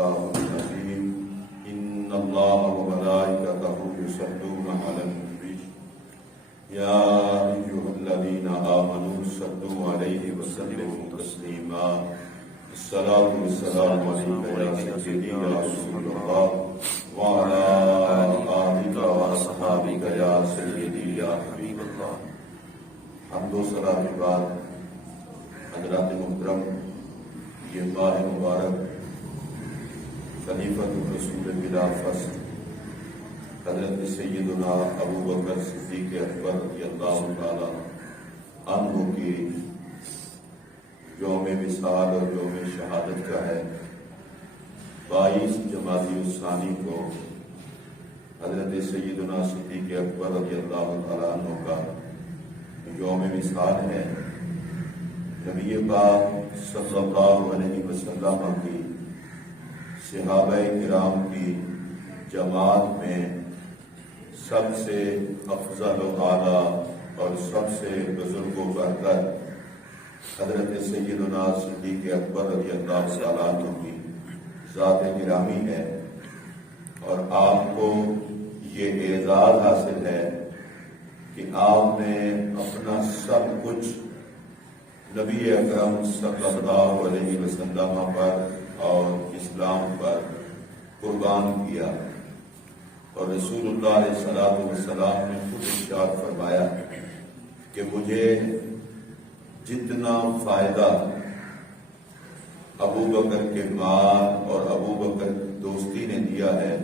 الله العظيم إن الله وملائكته يصلون على النبي يا أيها الذين آمنوا صلوا عليه وسلموا تسليما الصلاة والسلام عليك يا سيدي يا رسول الله وعلى آلك وأصحابك يا سيدي يا حبيب الله. حمد و ثنا کے بعد حضرات محترم، یہ ماہ مبارک خلیفۃ الرسول بلا فصل حضرت سیدنا ابو بکر صدیق اکبر رضی اللہ تعالی عنہ کی یوم وصال اور یوم شہادت کا ہے. 22 جمادی الثانی کو حضرت سیدنا صدیق اکبر رضی اللہ تعالی عنہ کا یوم وصال ہے. نبی پاک صلی اللہ علیہ وسلم کی صحابہ کرام کی جماعت میں سب سے افضل و اعلیٰ اور سب سے بزرگ و برتر حضرت سیدنا صدیق اکبر رضی اللہ تعالیٰ عنہ کی ذات گرامی ہے، اور آپ کو یہ اعزاز حاصل ہے کہ آپ نے اپنا سب کچھ نبی اکرم صلی اللہ علیہ وسلم پر اور اسلام پر قربان کیا. اور رسول اللہ علیہ السلام نے خود ارشاد فرمایا کہ مجھے جتنا فائدہ ابو بکر کے مال اور ابو بکر دوستی نے دیا ہے،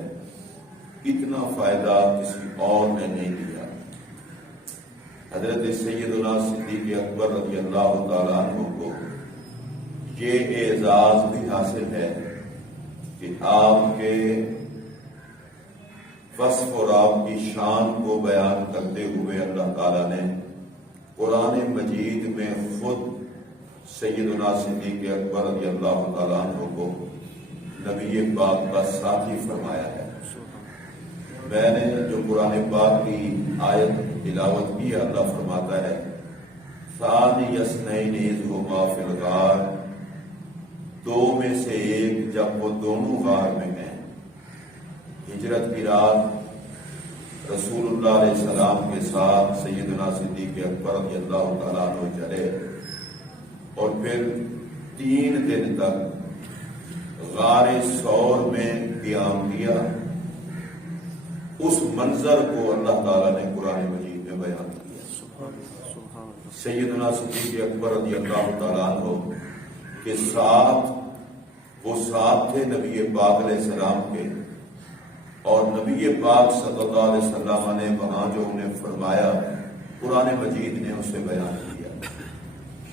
اتنا فائدہ کسی اور نے نہیں دیا. حضرت سیدنا صدیق اکبر رضی اللہ تعالیٰ عنہ کو یہ اعزاز بھی حاصل ہے کہ آپ کے وصف اور آپ کی شان کو بیان کرتے ہوئے اللہ تعالیٰ نے قرآن مجید میں خود سیدنا صدیق اکبر رضی اللہ تعالیٰ عنہ کو نبی پاک کا ساتھی فرمایا ہے. میں نے جو قرآن پاک کی آیت تلاوت کی، اللہ فرماتا ہے ثانی اثنین اذ ھما فی الغار، دو میں سے ایک جب وہ دونوں غار میں ہیں. ہجرت کی رات رسول اللہ علیہ السلام کے ساتھ سیدنا صدیق اکبر رضی اللہ تعالیٰ عنہ چلے، اور پھر 3 دن تک غار ثور میں قیام کیا. اس منظر کو اللہ تعالیٰ نے قرآن مجید میں بیان کیا. سیدنا صدیق اکبر رضی اللہ تعالیٰ عنہ کے ساتھ وہ ساتھ تھے نبی پاک علیہ السلام کے، اور نبی پاک صلی اللہ علیہ وسلم نے وہاں جو انہیں فرمایا قرآن مجید نے اسے بیان کیا.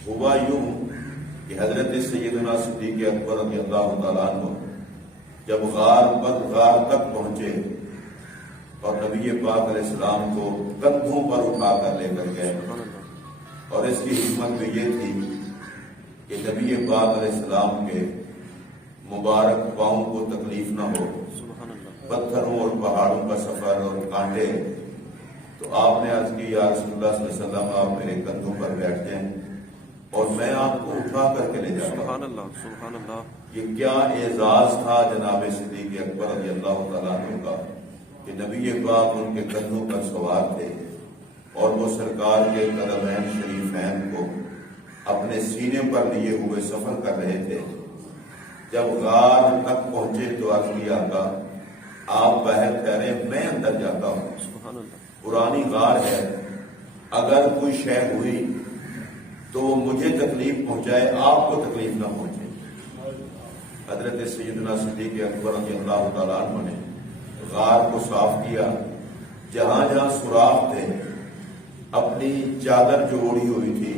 ہوا یوں کہ حضرت سیدنا صدیق اکبر رضی اللہ تعالیٰ عنہ جب غار تک پہنچے اور نبی پاک علیہ السلام کو کندھوں پر اٹھا کر لے کر گئے، اور اس کی حکمت میں یہ تھی کہ نبی پاک علیہ السلام کے مبارک پاؤں کو تکلیف نہ ہو. پتھروں اور پہاڑوں کا سفر اور کانٹے، تو آپ نے عرض کی یا رسول اللہ صلی اللہ علیہ وسلم آپ میرے کندھوں پر بیٹھ جائیں اور میں آپ کو اٹھا کر کے لے جاؤں. سبحان اللہ سبحان اللہ. یہ کیا اعزاز تھا جناب صدیق اکبر رضی اللہ تعالیٰ عنہ کا کہ نبی پاک ان کے کندھوں پر سوار تھے، اور وہ سرکار کے قدمین شریفین کو اپنے سینے پر لیے ہوئے سفر کر رہے تھے. جب غار تک پہنچے تو عرض کیا آقا آپ باہر ٹھہرے، میں اندر جاتا ہوں. پرانی غار ہے، اگر کوئی شے ہوئی تو مجھے تکلیف پہنچائے، آپ کو تکلیف نہ پہنچے. حضرت سیدنا صدیق اکبر رضی اللہ تعالیٰ عنہ نے غار کو صاف کیا، جہاں جہاں سوراخ تھے اپنی چادر جو اوڑھی ہوئی تھی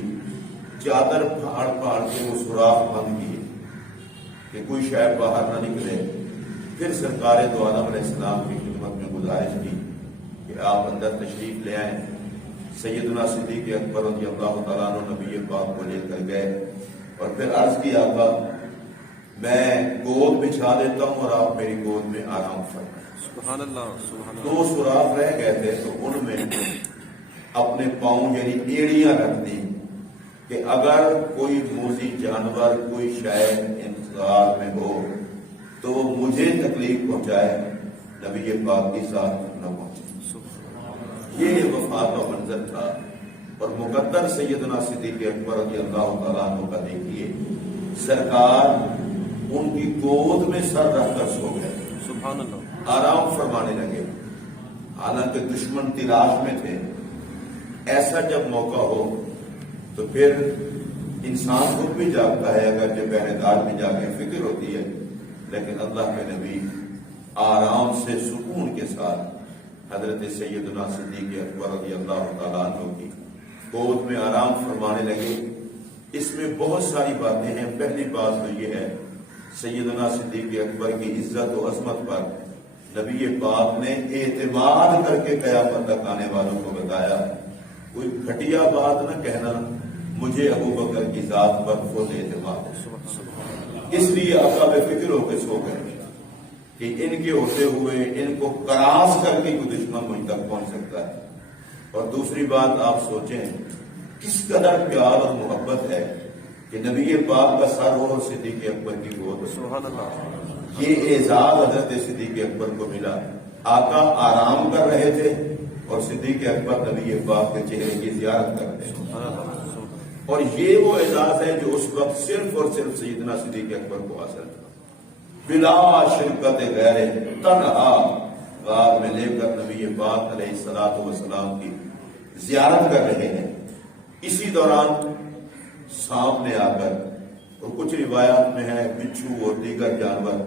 چادر پھاڑ کے وہ سوراخ بند کیے کہ کوئی شاید باہر نہ نکلے. پھر سرکار دو عالم علیہ السلام کی خدمت میں گزارش کی کہ آپ اندر تشریف لے آئیں. سیدنا صدیق اکبر رضی اللہ تعالیٰ عنہ نبی پاک کو لے کر گئے، اور پھر عرض کیا آقا میں گود بچھا دیتا ہوں اور آپ میری گود میں آرام فرمائیں. سبحان اللہ سبحان اللہ. 2 سوراخ رہ گئے تھے تو ان میں اپنے پاؤں یعنی ایڑیاں رکھ دی کہ اگر کوئی موذی جانور کوئی شے انتظار میں ہو تو وہ مجھے تکلیف پہنچائے نبی پاک کی ذات نہ پہنچے۔ یہ وفا کا منظر تھا۔ اور مقدر سیدنا صدیق اکبر رضی اللہ تعالیٰ عنہ کا دیکھیے، سرکار ان کی گود میں سر رکھ کر سو گئے، سبحان اللہ، آرام فرمانے لگے، حالانکہ دشمن تلاش میں تھے۔ ایسا جب موقع ہو تو پھر انسان خود بھی جاگتا ہے، اگر جو پہرے دار بھی جاگے فکر ہوتی ہے، لیکن اللہ کے نبی آرام سے سکون کے ساتھ حضرت سیدنا صدیق اکبر رضی اللہ تعالیٰ عنہ کی گود میں آرام فرمانے لگے۔ اس میں بہت ساری باتیں ہیں۔ پہلی بات تو یہ ہے، سیدنا صدیق اکبر کی عزت و عظمت پر نبی پاک نے اعتماد کر کے قیامت تک آنے والوں کو بتایا، کوئی گھٹیا بات نہ کہنا، مجھے ابو بکر کی ذات پر خود اعتماد ہے۔ اس لیے آقا بے فکر ہو کے سو گئے کہ ان کے ہوتے ہوئے ان کو کراس کر کے کوئی دشمن مجھ تک پہنچ سکتا ہے۔ اور دوسری بات آپ سوچیں کس قدر پیار اور محبت ہے کہ نبی پاک کا سر ہو اور صدیق اکبر کی گود، سبحان اللہ، یہ اعزاز حضرت صدیق اکبر کو ملا۔ آقا آرام کر رہے تھے اور صدیق اکبر نبی پاک کے چہرے کی زیارت کر رہے تھے، اور یہ وہ اعزاز ہے جو اس وقت صرف اور صرف سیدنا صدیق اکبر کو حاصل تھا۔ بلا شرکت غیر، تنہا غار میں لے کر نبی پاک علیہ الصلوۃ والسلام کی زیارت کر رہے ہیں۔ اسی دوران سامنے آ کر، اور کچھ روایات میں ہے بچھو اور دیگر جانور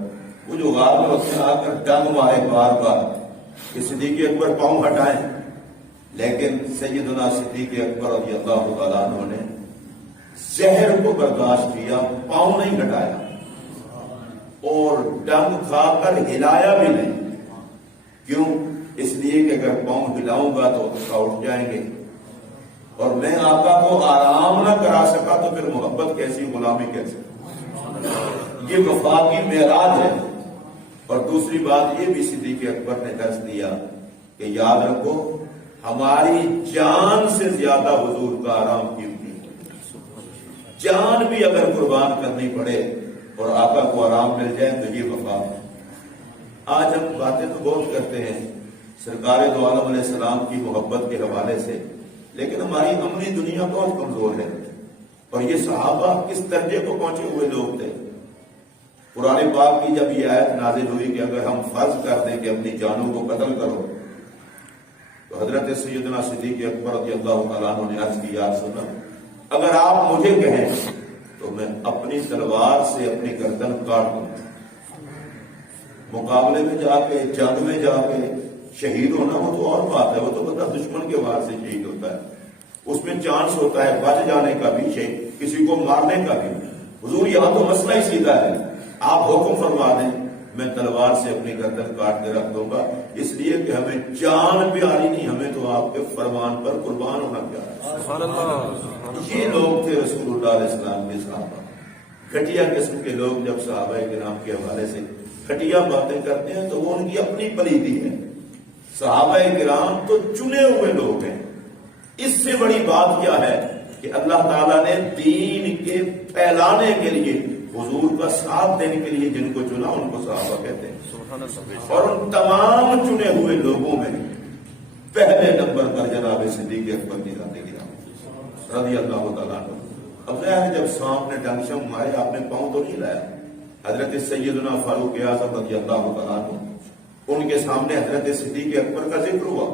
وہ جو غار میں ہوتے ہیں آ کر ڈنگ مارے بار بار کہ صدیق اکبر پاؤں ہٹائیں، لیکن سیدنا صدیق اکبر رضی اللہ تعالیٰ عنہ نے زہر کو برداشت کیا، پاؤں نہیں ہٹایا اور ڈنگ کھا کر ہلایا بھی نہیں۔ کیوں؟ اس لیے کہ اگر پاؤں ہلاؤں گا تو اٹھ جائیں گے، اور میں آقا کو آرام نہ کرا سکا تو پھر محبت کیسی، غلامی کیسی؟ یہ وفا کی معراج ہے۔ اور دوسری بات یہ بھی صدیق اکبر نے درس دیا کہ یاد رکھو ہماری جان سے زیادہ حضور کا آرام قیمتی ہے، جان بھی اگر قربان کرنی پڑے اور آقا کو آرام مل جائے تو یہ وفا ہے۔ آج ہم باتیں تو بہت کرتے ہیں سرکار دو عالم علیہ السلام کی محبت کے حوالے سے، لیکن ہماری عملی دنیا بہت کمزور ہے۔ اور یہ صحابہ کس درجے کو پہنچے ہوئے لوگ تھے۔ قرآن پاک کی جب یہ آیت نازل ہوئی کہ اگر ہم فرض کر دیں کہ اپنی جانوں کو قتل کرو، تو حضرت سیدنا صدیق اکبر رضی اللہ تعالیٰ عنہ نے عرض کی، یا رسول اللہ، اگر آپ مجھے کہیں تو میں اپنی تلوار سے اپنی گردن کاٹ دوں۔ مقابلے میں جا کے، جنگ میں جا کے شہید ہونا وہ تو اور بات ہے، وہ تو بندہ دشمن کے وار سے شہید ہوتا ہے، اس میں چانس ہوتا ہے بچ جانے کا بھی، کسی کو مارنے کا بھی۔ حضور یہاں تو مسئلہ ہی سیدھا ہے، آپ حکم فرما دیں میں تلوار سے اپنی گردن کاٹ کے رکھ دوں گا، اس لیے کہ ہمیں جان پیاری نہیں، ہمیں تو آپ کے فرمان پر قربان ہونا پیارا۔ یہ لوگ تھے رسول اللہ علیہ السلام کے صحابہ۔ گھٹیا قسم کے لوگ جب صحابہ کرام کے حوالے سے گھٹیا باتیں کرتے ہیں تو وہ ان کی اپنی پلیتی ہے۔ صحابہ کرام تو چنے ہوئے لوگ ہیں۔ اس سے بڑی بات کیا ہے کہ اللہ تعالیٰ نے دین کے پھیلانے کے لیے، حضور کا ساتھ دینے کے لیے جن کو چنا ان کو صحابہ کہتے ہیں۔ اور ان تمام چنے ہوئے لوگوں میں پہلے نمبر پر جناب صدیق اکبر کی ذات گرامی رضی اللہ تعالیٰ عنہ۔ اب ظاہر ہے جب سانپ نے ڈنگ شم مارے آپ نے پاؤں تو نہیں لایا۔ حضرت سیدنا فاروق اعظم رضی اللہ تعالیٰ عنہ، ان کے سامنے حضرت صدیق اکبر کا ذکر ہوا،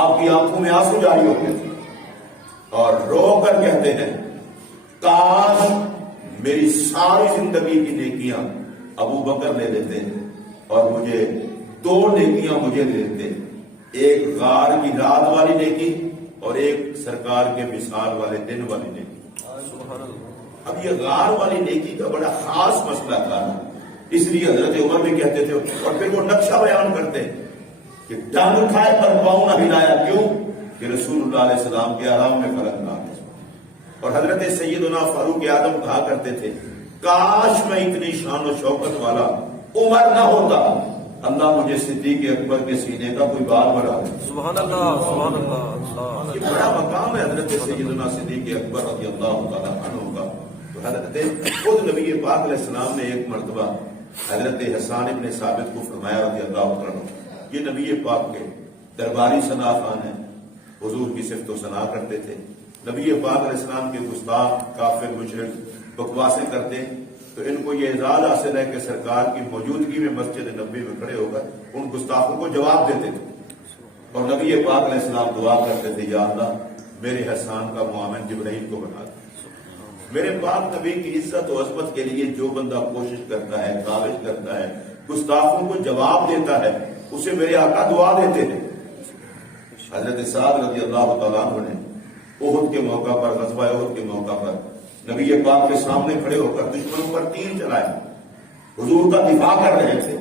آپ کی آنکھوں میں آنسو جاری ہو گئے اور رو کر کہتے ہیں کاش میری ساری زندگی کی نیکیاں ابو بکر لے لیتے اور مجھے 2 نیکیاں مجھے دے دیتے، ایک غار کی رات والی نیکی اور ایک سرکار کے وصال والے دن والی نیکی۔ اب یہ غار والی نیکی کا بڑا خاص مسئلہ تھا، اس لیے حضرت عمر بھی کہتے تھے اور پھر وہ نقشہ بیان کرتے کہ ڈنگ کھائے پر پاؤں نہ ہلایا، کیوں کہ رسول اللہ علیہ السلام کے آرام میں فرق نہ آئے۔ اور حضرت سیدنا فاروق اعظم کہا کرتے تھے کاش میں اتنی شان و شوکت والا عمر نہ ہوتا، اللہ مجھے صدیق اکبر کے سینے کا کوئی بال بنا دے۔ سبحان اللہ، سبحان اللہ۔ یہ بڑا مقام ہے حضرت سیدنا صدیق اکبر رضی اللہ تعالیٰ عنہ کا۔ تو حضرت خود نبی پاک علیہ السلام نے ایک مرتبہ حضرت حسان ابن ثابت کو فرمایا رضی اللہ عنہ، یہ نبی پاک کے درباری ثنا خان ہیں، حضور کی صفت و ثنا کرتے تھے، نبی پاک علیہ السلام کے گستاخ کافر مشرک بکواسیں کرتے، تو ان کو یہ اعزاز حاصل ہے کہ سرکار کی موجودگی میں مسجد نبوی میں کھڑے ہو کر ان گستاخوں کو جواب دیتے تھے، اور نبی پاک علیہ السلام دعا کرتے تھے، یا اللہ میرے حسان کا معاون جبرائیل کو بنا دے۔ میرے پاک نبی کی عزت و عظمت کے لیے جو بندہ کوشش کرتا ہے، کاوش کرتا ہے، گستاخوں کو جواب دیتا ہے، اسے میرے آقا دعا دیتے ہیں۔ حضرت سعد رضی اللہ تعالیٰ عنہ نے احد کے موقع پر، غزوہ احد کے موقع پر نبی پاک کے سامنے کھڑے ہو کر دشمنوں پر تیر چلائے، حضور کا دفاع کر رہے تھے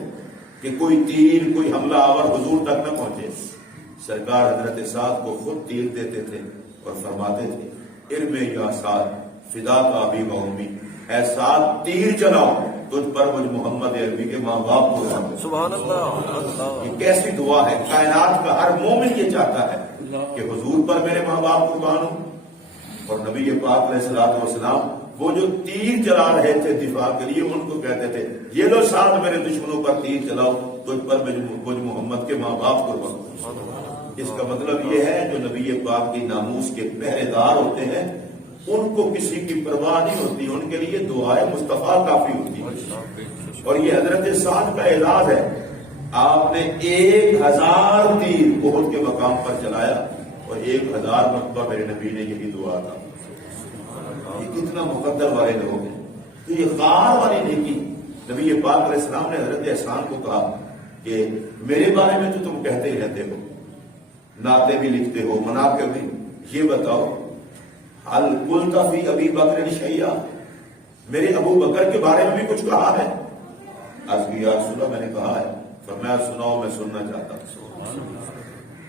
کہ کوئی تیر، کوئی حملہ آور حضور تک نہ پہنچے۔ سرکار حضرت سعد کو خود تیر دیتے تھے اور فرماتے تھے، ارمے یا سعد فدا کا ابی و امی، اے سعد تیر چلاؤ، تجھ پر مجھ محمد عربی کے ماں باپ کو رحم۔ سبحان اللہ۔ یہ کیسی دعا ہے، کائنات کا ہر مومن یہ چاہتا ہے کہ حضور پر میرے ماں باپ قربان ہوں۔ اور نبی پاک علیہ الصلوۃ والسلام وہ جو تیر چلا رہے تھے دفاع کے لیے، ان کو کہتے تھے، یہ لو سعد میرے دشمنوں پر تیر چلاؤ، تجھ پر مجھ محمد کے ماں باپ قربان ہوں۔ اس کا مطلب یہ ہے جو نبی پاک کی ناموس کے پہرے دار ہوتے ہیں، ان کو کسی کی پرواہ نہیں ہوتی، ان کے لیے دعائے مصطفیٰ کافی ہوتی ہے۔ اور یہ حضرت سعد کا اعزاز ہے، آپ نے 1000 تیر احد کے مقام پر چلایا اور 1000 مرتبہ میرے نبی نے یہی دعا تھا۔ یہ کتنا مقدر والے لوگ ہیں۔ تو یہ غار والی نیکی، نبی پاک علیہ السلام نے حضرت احسان کو کہا کہ میرے بارے میں تو تم کہتے ہی رہتے ہو، نعتیں بھی لکھتے ہو، مناقب بھی، یہ بتاؤ حل قلت فی ابی بکر شیئا، میرے ابو بکر کے بارے میں بھی کچھ کہا ہے؟ عرض کی یا رسول اللہ میں نے کہا ہے۔ فرمایا سناؤ، میں سننا چاہتا ہوں۔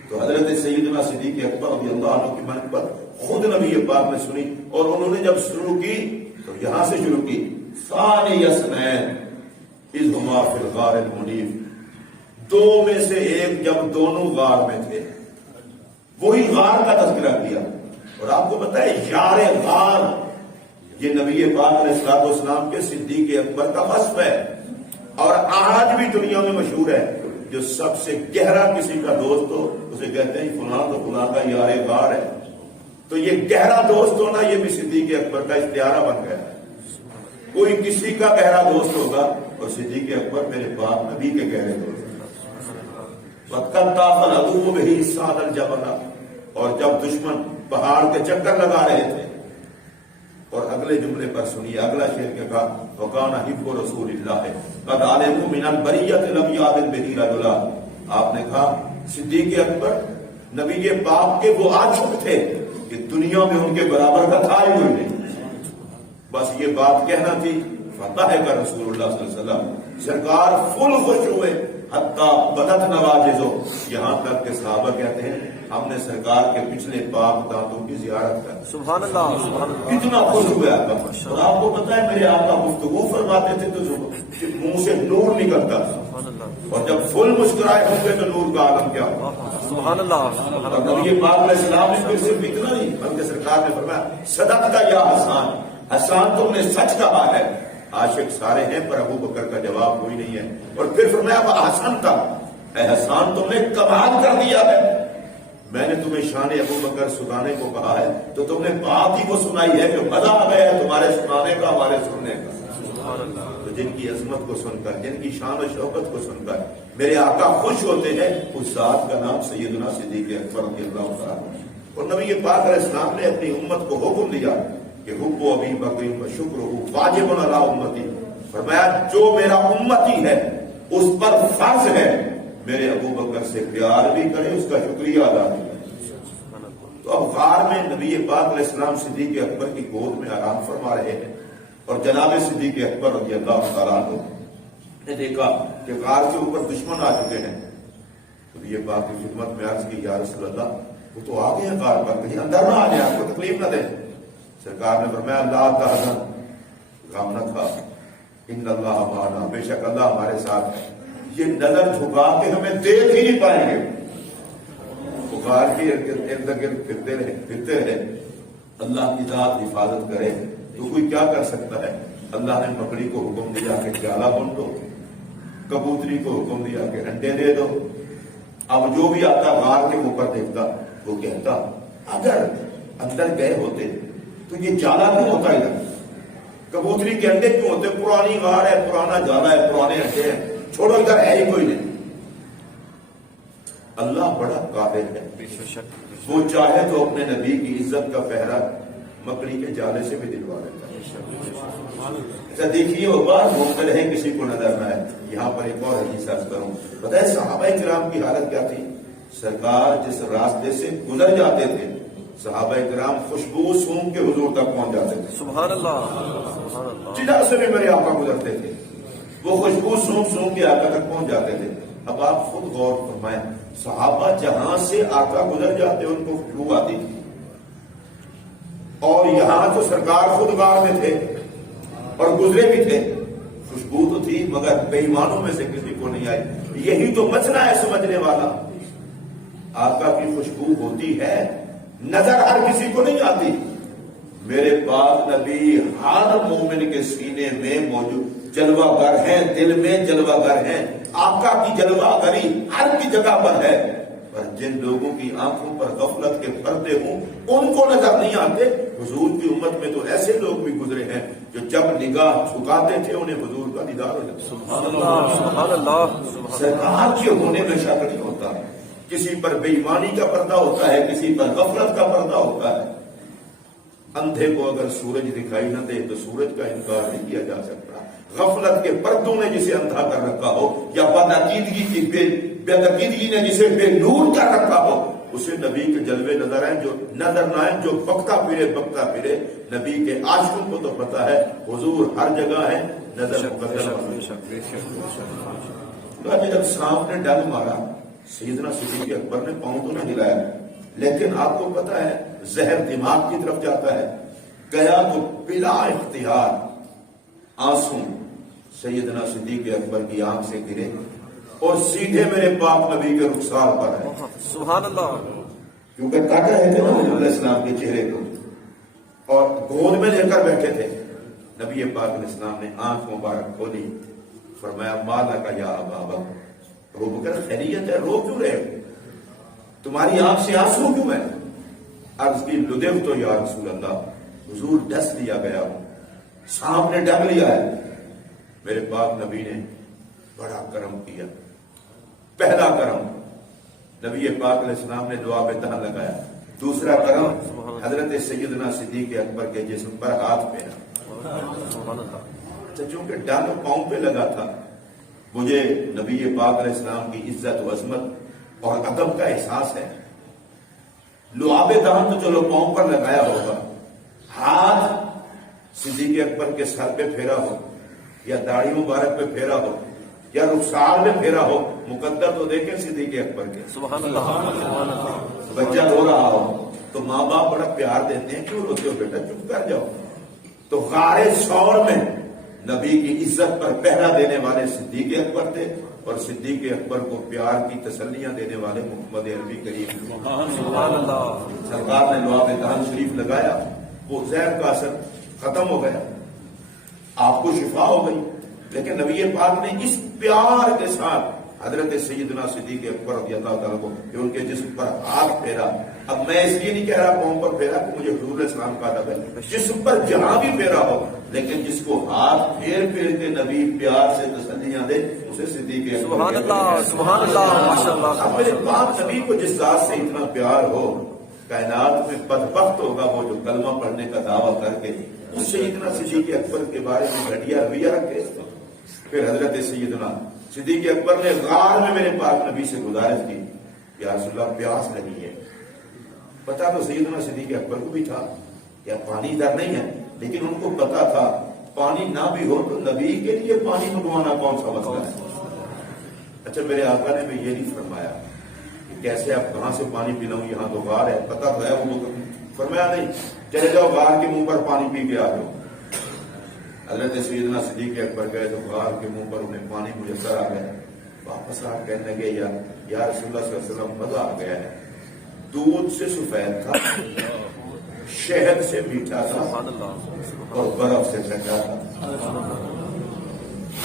تو حضرت سیدنا صدیق اکبر رضی اللہ عنہ کی منقبت خود نبی پاک نے سنی، اور انہوں نے جب شروع کی تو یہاں سے شروع کی، ثانی اثنین اذ ہما فی الغار المنیف، دو میں سے ایک جب دونوں غار میں تھے، وہی غار کا تذکرہ کیا۔ اور آپ کو پتہ ہے یار غار یہ نبی پاک علیہ السلام کے صدیق اکبر کا وصف ہے، اور آج بھی دنیا میں مشہور ہے، جو سب سے گہرا کسی کا دوست ہو اسے کہتے ہیں فلاں تو فلاں کا یار غار ہے۔ تو یہ گہرا دوست ہونا یہ بھی صدیق اکبر کا استعارہ بن گیا ہے۔ کوئی کسی کا گہرا دوست ہوگا، اور صدیق اکبر میرے پاک نبی کے گہرے دوست ہیں۔ وَقَدْ طَافَ الْعَدُوُّ بِهِ صَعَدَ الْجَبَلَ، اور جب دشمن پہاڑ کے چکر لگا رہے تھے، اور اگلے جملے پر سنیے، اگلا شعر کیا کہا، وَقَانَ حِبُّ رَسُولِ اللَّهِ قَدْ عَلِمُوا مِنَ الْبَرِيَّةِ لَمْ يَعْدِلْ بِهِ رَجُلًا۔ آپ نے کہا صدیق اکبر نبی پاک کے وہ عاشق تھے کہ دنیا میں ان کے برابر کا تھا ہی کوئی نہیں۔ بس یہ بات کہنا تھی، فتح کا رسول اللہ صلی اللہ علیہ وسلم سرکار فل خوش ہوئے، حتیٰ بدت نواجزو، یہاں تک کہ صحابہ کہتے ہیں ہم نے سرکار کے پچھلے پاک دانتوں کی زیارت کر۔ سبحان اللہ، سبحان اللہ، کتنا خوش ہوئے آقا۔ اور آپ کو پتہ ہے میرے آقا گفتگو فرماتے تھے تو منہ سے نور نکلتا تھا، اور جب فل مسکرائے ہوں گے تو نور کا عالم کیا ہوا۔ سبحان اللہ۔ اور نبی پاک علیہ السلام نے پھر صرف اتنا نہیں بلکہ سرکار نے فرمایا صدقت یا حسان، حسان تم نے سچ کہا ہے۔ عاشق سارے ہیں پر ابو بکر کا جواب کوئی نہیں ہے۔ اور پھر فرمایا وہ حسن تھا، اے حسان تم نے کمال کر دیا ہے، میں نے تمہیں شان ابو بکر سنانے کو کہا ہے تو تم نے بات ہی وہ سنائی ہے کہ مزہ آ گیا تمہارے سنانے کا، ہمارے سننے کا۔ تو جن کی عظمت کو سن کر، جن کی شان و شوکت کو سن کر میرے آقا خوش ہوتے ہیں، اس ذات کا نام سیدنا صدیق اکبر رضی اللہ عنہ۔ اور نبی پاک علیہ السلام نے اپنی امت کو حکم دیا کہ حب ابی بکر و شکر واجب علی امتی، فرمایا جو میرا امتی ہے اس پر فرض ہے میرے ابو بکر سے پیار بھی کرے، اس کا شکریہ ادا کرے۔ تو اب غار میں نبی پاک علیہ السلام صدیق اکبر کی گود میں آرام فرما رہے ہیں، اور جناب صدیق اکبر رضی اللہ تعالیٰ عنہ نے دیکھا کہ غار کے اوپر دشمن آ چکے ہیں۔ تو یہ پاک کی خدمت میں عرض کی، یا رسول اللہ وہ تو آ گئے ہیں غار پر، کہیں اندر نہ آ جائیں، آپ کو تکلیف نہ دیں۔ سرکار نے فرمایا لا تحزن، غم نہ کھا، ان اللہ معنا، بے شک اللہ ہمارے ساتھ ہے۔ یہ نظر جھکا کے ہمیں دیکھ ہی نہیں پائیں گے، غار کے ارد گرد پھرتے رہے۔ اللہ کی ذات حفاظت کرے تو کوئی کیا کر سکتا ہے۔ اللہ نے مکڑی کو حکم دیا کہ جالا بن دو، کبوتری کو حکم دیا کہ انڈے دے دو۔ اب جو بھی آتا غار کے اوپر دیکھتا وہ کہتا اگر اندر گئے ہوتے تو یہ جالا کیوں ہوتا ادھر، کبوتری کے انڈے کیوں ہوتے، پرانی غار ہے، پرانا جالا ہے، پرانے انڈے ہیں، چھوڑو ادھر ہے ہی کوئی نہیں۔ اللہ بڑا قادر ہے، وہ چاہے تو اپنے نبی کی عزت کا پہرا مکڑی کے جالے سے بھی دلوا دیتا ہے۔ اچھا دیکھیے وہ بات گھومتے رہے کسی کو نظر نہ آئے۔ یہاں پر ایک اور حدیث عرض کروں، بتائے صحابہ کرام کی حالت کیا تھی؟ سرکار جس راستے سے گزر جاتے تھے صحابہ کرام خوشبو سونگ کے حضور تک پہنچ جاتے تھے۔ سبحان اللہ، جدھر سے بھی میرے آقا گزرتے تھے وہ خوشبو سونگ کے آقا تک پہنچ جاتے تھے۔ اب آپ خود غور فرمائیں، صحابہ جہاں سے آقا گزر جاتے ان کو خوشبو آتی تھی، اور یہاں تو سرکار خود غار میں تھے اور گزرے بھی تھے، خوشبو تو تھی مگر بے ایمانوں میں سے کسی کو نہیں آئی۔ یہی تو مسئلہ ہے سمجھنے والا، آقا کی خوشبو ہوتی ہے، نظر ہر کسی کو نہیں آتی۔ میرے پاک نبی ہر مومن کے سینے میں موجود جلوہ گر ہیں، دل میں جلوہ گر ہیں، آقا کی جلوہ گری ہر کی جگہ پر ہے، پر جن لوگوں کی آنکھوں پر غفلت کے پردے ہوں ان کو نظر نہیں آتے۔ حضور کی امت میں تو ایسے لوگ بھی گزرے ہیں جو جب نگاہ جھکاتے تھے انہیں حضور کا دیدار ہو جاتا۔ سبحان اللہ، سبحان اللہ۔ سرکار کے ہونے میں شک نہیں ہوتا، کسی پر بے ایمانی کا پردہ ہوتا ہے، کسی پر غفلت کا پردہ ہوتا ہے۔ اندھے کو اگر سورج دکھائی نہ دے تو سورج کا انکار نہیں کیا جا سکتا۔ غفلت کے پردوں نے جسے اندھا کر رکھا ہو، یا بدعقیدگی نے جسے بے نور کر رکھا ہو، اسے نبی کے جلوے نظر آئیں جو نظر نہ آئیں، جو بکتا پھرے نبی کے عاشقوں کو تو پتا ہے حضور ہر جگہ ہے، نظر مقدم۔ جب سانپ نے ڈنگ مارا سیدنا صدیق اکبر نے پاؤں تو نہ ہلایا، لیکن آپ کو پتا ہے زہر دماغ کی طرف جاتا ہے، گیا تو بلا اختیار آنسو سیدنا صدیق اکبر کی آنکھ سے گرے اور سیدھے میرے پاک نبی کے رخسار پر ہے۔ سبحان اللہ، کیونکہ کاٹ رہے تھے نا حضور علیہ السلام کے چہرے کو اور گود میں لے کر بیٹھے تھے۔ نبی پاک علیہ السلام نے آنکھ مبارک کھولی، فرمایا مالا کا یا ابا بکر، ابو بکر خیریت ہے، رو کیوں رہے ہو، تمہاری آنکھ سے آنسو کیوں ہے؟ عرض کی لدغت تو یا رسول اللہ، حضور ڈس لیا گیا، سانپ نے ڈنگ لیا ہے۔ میرے پاک نبی نے بڑا کرم کیا، پہلا کرم نبی پاک علیہ السلام نے دعا پہ دہن لگایا، دوسرا کرم حضرت سیدنا صدیق اکبر کے جسم پر ہاتھ پھیرا۔ چونکہ ڈنگ پاؤں پہ لگا تھا، مجھے نبی پاک علیہ السلام کی عزت و عظمت اور ادب کا احساس ہے۔ لعاب دہن تو چلو پاؤں پر لگایا ہوگا، ہاتھ صدیق اکبر کے سر پہ پھیرا ہو یا داڑھی مبارک پہ پھیرا ہو یا رخسار میں پھیرا ہو، مقدر تو دیکھیں صدیق اکبر کے۔ سبحان اللہ۔ بچہ رو رہا ہو تو ماں باپ بڑا پیار دیتے ہیں، کیوں روتے ہو بیٹا، چپ کر جاؤ۔ تو غار ثور میں نبی کی عزت پر پہرا دینے والے صدیق اکبر تھے، اور صدیق اکبر کو پیار کی تسلیاں دینے والے محمد عربی کریم۔ سبحان اللہ۔ سرکار نے لعاب دہن شریف لگایا، وہ زہر کا اثر ختم ہو گیا، آپ کو شفا ہو گئی، لیکن نبی پاک نے اس پیار کے ساتھ حضرت سیدنا صدیق اکبر رضی اللہ تعالیٰ کو کہ ان کے جسم پر ہاتھ پھیرا۔ اب میں اس لیے نہیں کہہ رہا پاؤں پر پھیرا کہ مجھے حضور علیہ السلام کا ادب ہے، جسم پر جہاں بھی پھیرا ہو، لیکن جس کو ہاتھ پھیر پھیر کے نبی پیار سے تسلیاں دے اسے صدیق اکبر۔ سبحان اللہ، سبحان اللہ، ماشاءاللہ۔ اب میرے پاک نبی کو جس ذات سے اتنا پیار ہو، کائنات میں بدبخت ہوگا وہ جو کلمہ پڑھنے کا دعویٰ کر کے اس سیدنا صدیق اکبر کے بارے میں گھٹیا رویہ رکھے۔ پھر حضرت سیدنا صدیق اکبر نے غار میں میرے پاک نبی سے گزارش کی، یا رسول اللہ پیاس لگی ہے۔ پتا تو سیدنا صدیق اکبر کو بھی تھا یا پانی ادھر نہیں ہے، لیکن ان کو پتا تھا پانی نہ بھی ہو تو نبی کے لیے پانی منگوانا کون سا مسئلہ ہے۔ اچھا میرے آقا نے بھی یہ نہیں فرمایا کہ کیسے آپ کہاں سے پانی پلاؤں، یہاں تو غار ہے، پتا تو ہے وہ، فرمایا نہیں چلے جاؤ غار کے منہ پر پانی پی کے آ جاؤ۔ حضرت سیدنا صدیق اکبر گئے تو غار کے منہ پر انہیں پانی میسر آ گیا، واپس آ کہنے لگے یا رسول اللہ صلی اللہ علیہ وسلم مزہ آ گیا ہے، دودھ سے سفید تھا، شہد سے میٹھا تھا اور برف سے ٹھنڈا تھا۔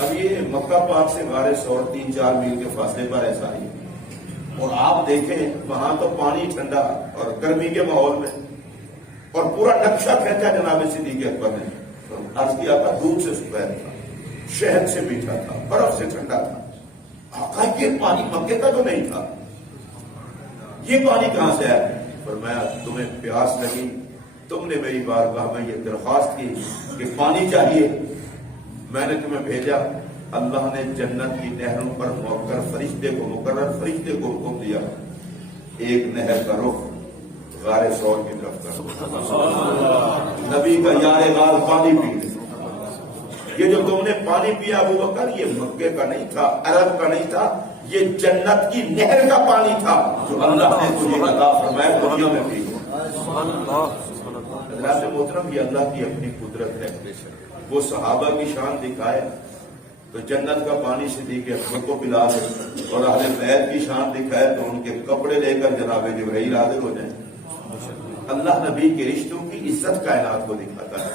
اب یہ مکہ پاک سے غار ثور 3-4 میل کے فاصلے پر ایسا ہی، اور آپ دیکھیں وہاں تو پانی ٹھنڈا اور گرمی کے ماحول میں، اور پورا نقشہ کھینچا جناب صدیق اکبر نے، عرض کیا تھا دودھ سے سفید تھا، شہد سے میٹھا تھا، برف سے ٹھنڈا تھا۔ آقا یہ پانی مکے کا تو نہیں تھا، یہ پانی کہاں سے ہے؟ فرمایا تمہیں پیاس لگی، تم نے میری بارگاہ میں یہ درخواست کی کہ پانی چاہیے، میں نے تمہیں بھیجا، اللہ نے جنت کی نہروں پر مقرر فرشتے کو حکم دیا ایک نہر کا رخ غار ثور کی طرف کر، نبی کا یار غار پانی پی۔ یہ جو تم نے پانی پیا ابو بکر، یہ مکے کا نہیں تھا، عرب کا نہیں تھا، یہ جنت کی نہر کا پانی تھا جو اللہ نے تجھے عطا فرمایا دنیا میں پی۔ حضرات محترم، یہ اللہ کی اپنی قدرت ہے، وہ صحابہ کی شان دکھائے تو جنت کا پانی صدیق اکبر کو پلا دے، اور اہل بیت کی شان دکھائے تو ان کے کپڑے لے کر جناب جبرائیل حاضر ہو جائیں۔ اللہ نبی کے رشتوں کی عزت کائنات کو دکھاتا ہے۔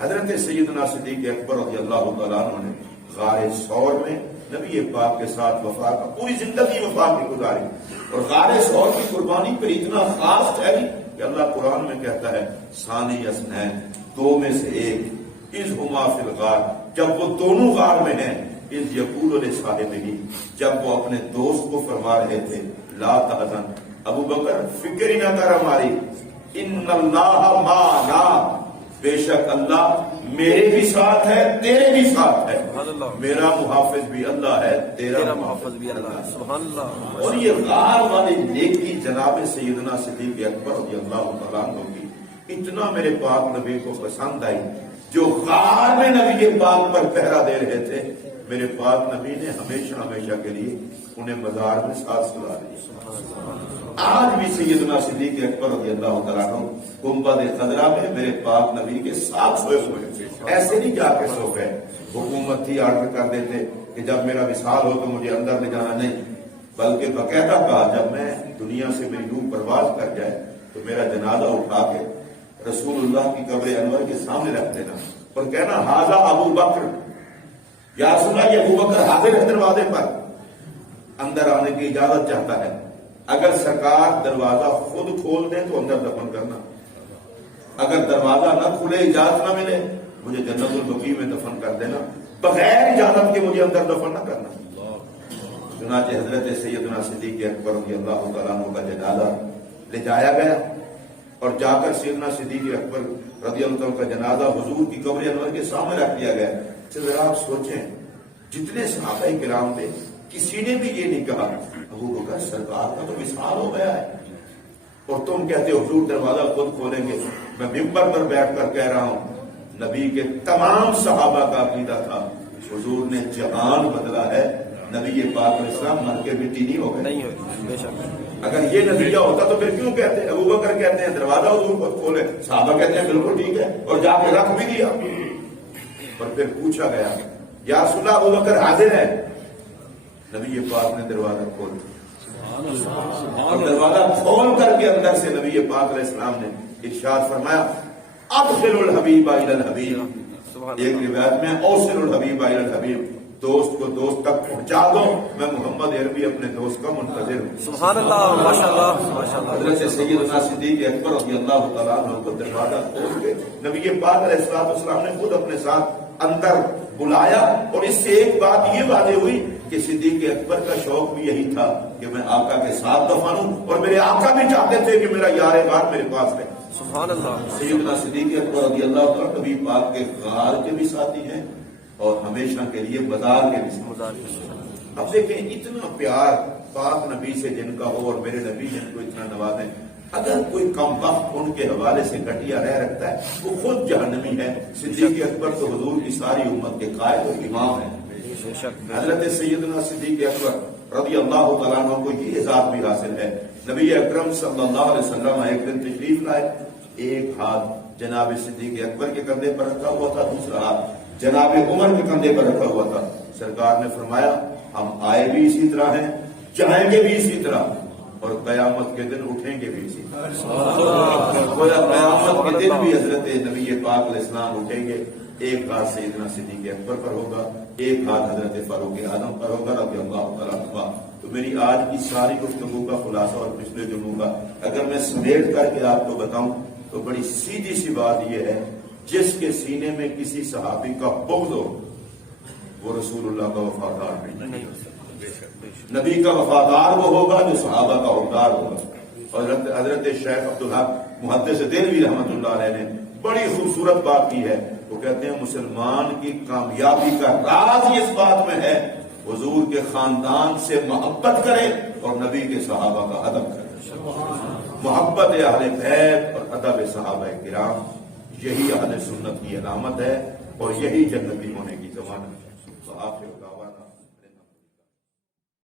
حضرت سیدنا صدیق اکبر رضی اللہ تعالیٰ عنہ نے غار ثور میں نبی پاک کے ساتھ وفا کا پوری زندگی وفا کی گزاری، اور غار ثور کی قربانی پر اتنا خاص ٹھہری کہ اللہ قرآن میں کہتا ہے ثانی اثنین، دو میں سے ایک، اذ ہما فی الغار، جب وہ دونوں غار میں ہیں، اذ یقول لصاحبہ، جب وہ اپنے دوست کو فرما رہے تھے لا تحزن، ابو بکر فکر ہی نہ کر ہماری، ان اللہ معنا، بے شک اللہ میرے بھی ساتھ ہے تیرے بھی ساتھ ہے، میرا محافظ بھی اللہ ہے تیرا محافظ بھی اللہ ہے، سبحان اللہ۔ اور یہ غار والے نیکی جناب سیدنا صدیق اکبر رضی اللہ تعالیٰ عنہ کی اتنا میرے پاک نبی کو پسند آئی، جو غار میں نبی پاک پر پہرا دے رہے تھے، میرے پاک نبی نے ہمیشہ ہمیشہ کے لیے انہیں مزار میں ساتھ سلا دیا۔ آج بھی سیدنا صدیق اکبر رضی اللہ تعالیٰ عنہ گنبد خضرا میں میرے پاک نبی کے ساتھ سوئے ہوئے، ایسے نہیں جا کے سو گئے، حکومت ہی آرڈر کر دیتے کہ جب میرا وصال ہو تو مجھے اندر لے جانا نہیں، بلکہ باقاعدہ کہا جب میں دنیا سے میری روح پرواز کر جائے تو میرا جنازہ اٹھا کے رسول اللہ کی قبر انور کے سامنے رکھ دینا اور کہنا ھذا ابو بکر، یا رسول اللہ یہ ابو بکر حاضر ہے دروازے پر، اندر آنے کی اجازت چاہتا ہے، اگر سرکار دروازہ خود کھول دیں تو اندر دفن کرنا، اگر دروازہ نہ کھلے اجازت نہ ملے مجھے جنت البقیع میں دفن کر دینا، بغیر اجازت کے مجھے اندر دفن نہ کرنا۔ چنانچہ حضرت سیدنا صدیق اکبر رضی اللہ تعالیٰ عنہ کا جنازہ لے جایا گیا، اور جا کر سیدنا صدیق اکبر رضی اللہ عنہ کا جنازہ حضور کی قبر انور کے سامنے رکھ دیا گیا۔ ذرا آپ سوچیں، جتنے صحابہ کرام تھے کسی نے بھی یہ نہیں کہا ابو بکر سرکار کا تو وصال ہو گیا ہے، اور تم کہتے ہو حضور دروازہ خود کھولیں گے۔ میں ممبر پر بیٹھ کر کہہ رہا ہوں، نبی کے تمام صحابہ کا عقیدہ تھا حضور نے جہان بدلا ہے، نبی پاک علیہ السلام مر کے مٹی نہیں ہو گئے۔ اگر یہ نتیجہ ہوتا تو پھر کیوں کہتے ابو بکر کہتے ہیں دروازہ حضور خود کھولے، صحابہ کہتے ہیں بالکل ٹھیک ہے، اور جا کے رکھ بھی دیا۔ اور پھر پوچھا گیا یا رسول اللہ ابو بکر حاضر ہے، نبی پاک نے دروازہ کھول دیا، اور دروازہ کھول کر کے اندر سے نبی پاک علیہ السلام نے ارشاد فرمایا ادخل الحبیب الی الحبیب، ایک روایت میں اوصل الحبیب الی الحبیب، دوست کو دوست تک پہنچا دو، میں محمد عربی اپنے دوست کا منتظر ہوں۔ سبحان اللہ، ماشاءاللہ ماشاءاللہ۔ حضرت سیدنا صدیق اکبر رضی اللہ تعالیٰ عنہ کو دروازہ کھول کے نبی پاک علیہ السلام نے خود اپنے ساتھ اندر بلایا، اور اس سے ایک بات یہ واضح ہوئی کہ صدیق اکبر کا شوق بھی یہی تھا کہ میں آقا کے ساتھ دفن ہوں، اور میرے آقا بھی چاہتے تھے کہ میرا یار غار میرے پاس رہے۔ سبحان اللہ۔ سیدنا صدیق اکبر رضی اللہ تعالیٰ نبی پاک کے غار کے بھی ساتھی ہیں اور ہمیشہ کے لیے بازار کے بھی ساتھی۔ اب دیکھیں اتنا پیار پاک نبی سے جن کا ہو، اور میرے نبی جن کو اتنا نوازیں، اگر کوئی کم وقت ان کے حوالے سے گھٹیا رہ رکھتا ہے وہ خود جہنمی ہے۔ صدیق اکبر تو حضور کی ساری امت کے قائد و امام ہیں۔ حضرت سیدنا صدیق اکبر رضی اللہ تعالیٰ عنہ کو یہ اعزاز بھی حاصل ہے، نبی اکرم صلی اللہ علیہ وسلم ایک دن تشریف لائے، ایک ہاتھ جناب صدیق اکبر کے کندھے پر رکھا ہوا تھا، دوسرا ہاتھ جناب عمر کے کندھے پر رکھا ہوا تھا۔ سرکار نے فرمایا ہم آئے بھی اسی طرح ہیں، جائیں گے بھی اسی طرح، اور قیامت کے دن اٹھیں گے بھی اسی گویا قیامت کے دن بھی حضرت نبی پاک علیہ السلام اٹھیں گے. ایک ہاتھ سیدنا صدیق اکبر پر ہوگا, ایک ہاتھ حضرت فاروق اعظم پر ہوگا رضی اللہ تعالیٰ عنہ. تو میری آج کی ساری گفتگو کا خلاصہ اور پچھلے جمعوں کا اگر میں سمیٹ کر کے آپ کو بتاؤں تو بڑی سیدھی سی بات یہ ہے, جس کے سینے میں کسی صحابی کا بغض ہو وہ رسول اللہ کا وفادار نہیں ہو سکتا. نبی کا وفادار وہ ہوگا جو صحابہ کا حقدار ہوگا. اور حضرت شیخ عبدالحق محدث دہلوی رحمۃ اللہ علیہ نے بڑی خوبصورت بات کی ہے. وہ کہتے ہیں مسلمان کی کامیابی کا راز اس بات میں ہے حضور کے خاندان سے محبت کرے اور نبی کے صحابہ کا ادب کرے. محبت اہل بیت اور ادب صحابہ کرام یہی اہل سنت کی علامت ہے اور یہی جنتی ہونے کی ضمانت ہے.